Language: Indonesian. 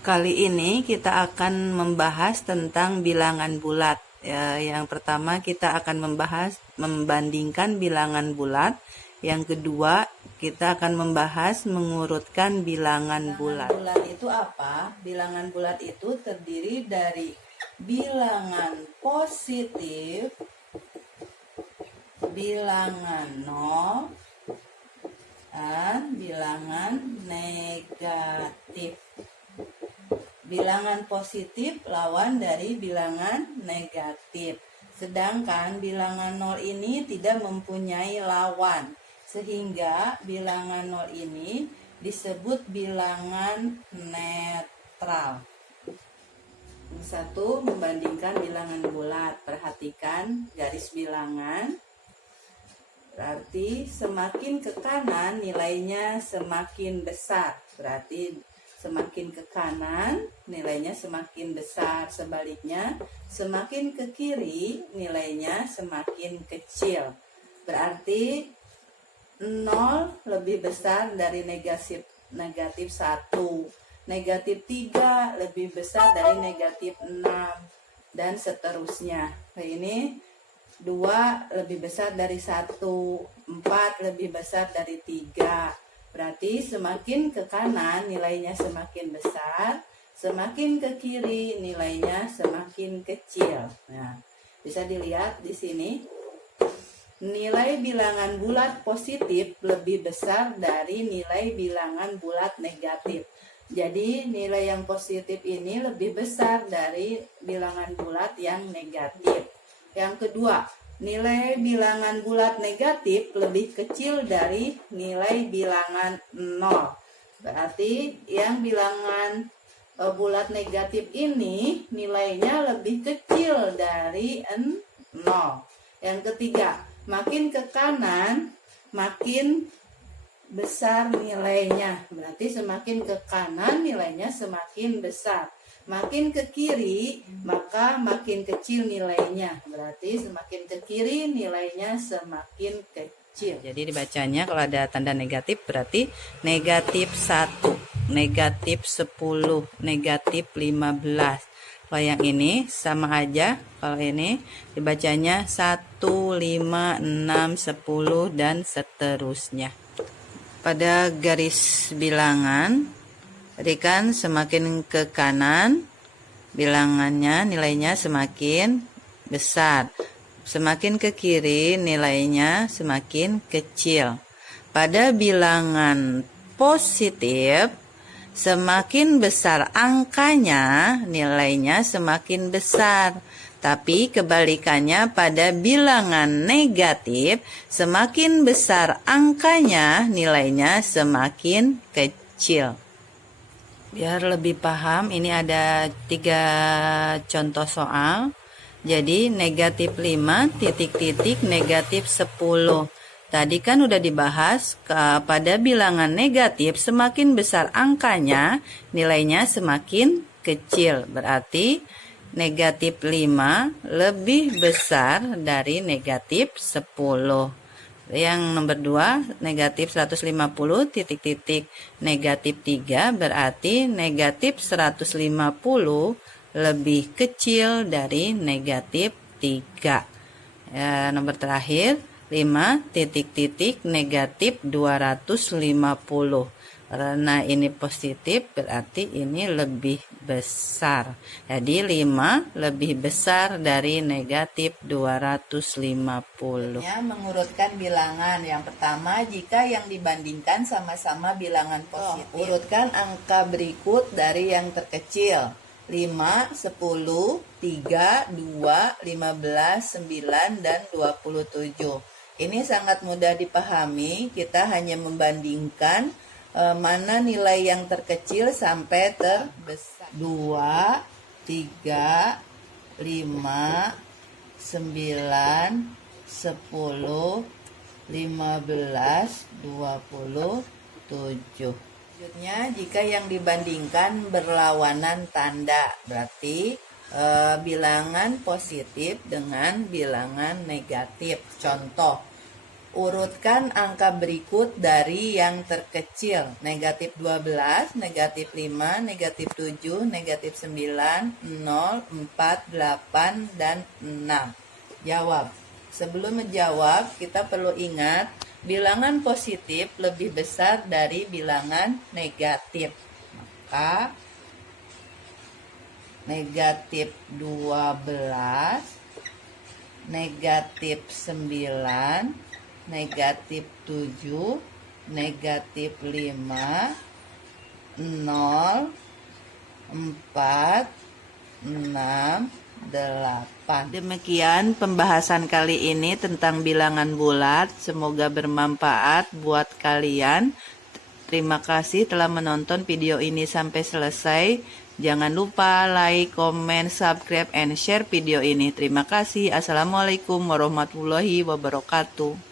Kali ini kita akan membahas tentang bilangan bulat. Yang pertama kita akan membandingkan bilangan bulat. Yang kedua kita akan membahas mengurutkan bilangan bulat. Bilangan bulat itu apa? Bilangan bulat itu terdiri dari bilangan positif, bilangan nol, dan bilangan negatif. Bilangan positif lawan dari bilangan negatif. Sedangkan bilangan 0 ini tidak mempunyai lawan. Sehingga bilangan 0 ini disebut bilangan netral. Satu, membandingkan bilangan bulat. Perhatikan garis bilangan. Berarti semakin ke kanan nilainya semakin besar. Berarti semakin ke kanan nilainya semakin besar, sebaliknya semakin ke kiri nilainya semakin kecil. Berarti 0 lebih besar dari negatif 1, negatif 3 lebih besar dari negatif 6, dan seterusnya. Nah, ini 2 lebih besar dari 1, 4 lebih besar dari 3. Berarti semakin ke kanan nilainya semakin besar, semakin ke kiri nilainya semakin kecil. Nah, bisa dilihat di sini. Nilai bilangan bulat positif lebih besar dari nilai bilangan bulat negatif. Jadi nilai yang positif ini lebih besar dari bilangan bulat yang negatif. Yang kedua, nilai bilangan bulat negatif lebih kecil dari nilai bilangan 0. Berarti yang bilangan bulat negatif ini nilainya lebih kecil dari 0. Yang ketiga, makin ke kanan makin besar nilainya. Berarti semakin ke kanan nilainya semakin besar. Makin ke kiri maka makin kecil nilainya. Berarti semakin ke kiri nilainya semakin kecil. Jadi dibacanya kalau ada tanda negatif berarti negatif 1, negatif 10, negatif 15. Kalau yang ini sama aja. Kalau ini dibacanya 1, 5, 6, 10 dan seterusnya. Pada garis bilangan tadi kan semakin ke kanan bilangannya nilainya semakin besar, semakin ke kiri nilainya semakin kecil. Pada bilangan positif semakin besar angkanya nilainya semakin besar. Tapi kebalikannya pada bilangan negatif semakin besar angkanya nilainya semakin kecil. Biar lebih paham, ini ada 3 contoh soal. Jadi negatif 5 titik-titik negatif 10. Tadi kan udah dibahas pada bilangan negatif semakin besar angkanya nilainya semakin kecil. Berarti negatif 5 lebih besar dari negatif 10. Yang nomor 2, negatif 150 titik-titik negatif 3, berarti negatif 150 lebih kecil dari negatif 3. Nomor terakhir, 5 titik-titik negatif 250. Karena ini positif berarti ini lebih besar. Jadi 5 lebih besar dari negatif 250. Mengurutkan bilangan. Yang pertama, jika yang dibandingkan sama-sama bilangan positif. Urutkan angka berikut dari yang terkecil. 5, 10, 3, 2, 15, 9, dan 27. Ini sangat mudah dipahami. Kita hanya membandingkan mana nilai yang terkecil sampai terbesar. 2, 3, 5, 9, 10, 15, 27. Selanjutnya, jika yang dibandingkan berlawanan tanda, berarti bilangan positif dengan bilangan negatif. Contoh, Urutkan angka berikut dari yang terkecil. Negatif 12, negatif 5, negatif 7, negatif 9, 0, 4, 8, dan 6. Jawab. Sebelum menjawab, kita perlu ingat bilangan positif lebih besar dari bilangan negatif. Maka negatif 12, negatif 9, negatif 7, negatif 5, 0, 4, 6, 8. Demikian pembahasan kali ini tentang bilangan bulat. Semoga bermanfaat buat kalian. Terima kasih telah menonton video ini sampai selesai. Jangan lupa like, comment, subscribe, and share video ini. Terima kasih. Assalamualaikum warahmatullahi wabarakatuh.